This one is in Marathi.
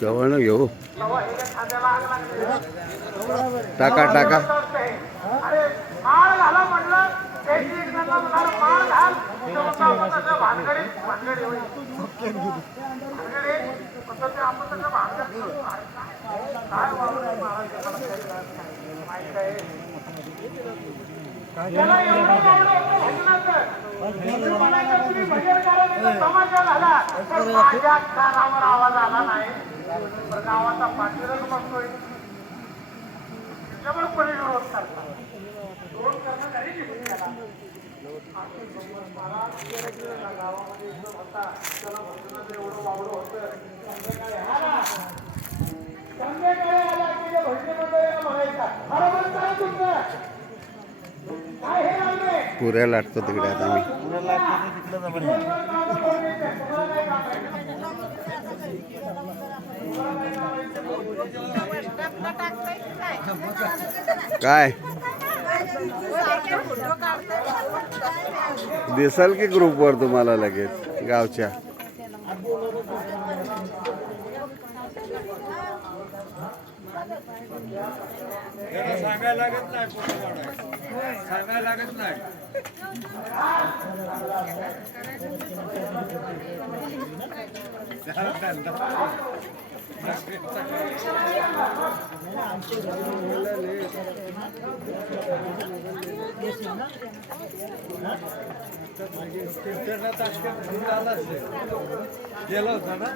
जवळ घेऊ टाका टाका आवाज आला नाही गावाचा पाठीवरच बसतोय त्यामुळे कोणी विरोध करतात विरोध करणं तरी निघून गेला गावामध्ये एकदम होता त्याला भजनाचं एवढं वावडं होतं संध्याकाळी आला की भजन मंडळीला म्हणायचा बरोबर काय तुमचं काय हे लागले पुऱ्या लाटतो तिकडे आता मी काय दिसल की ग्रुपवर तुम्हाला लगेच गावच्या सांगायला लागत नाही सांगायला लागत नाही गेला होता ना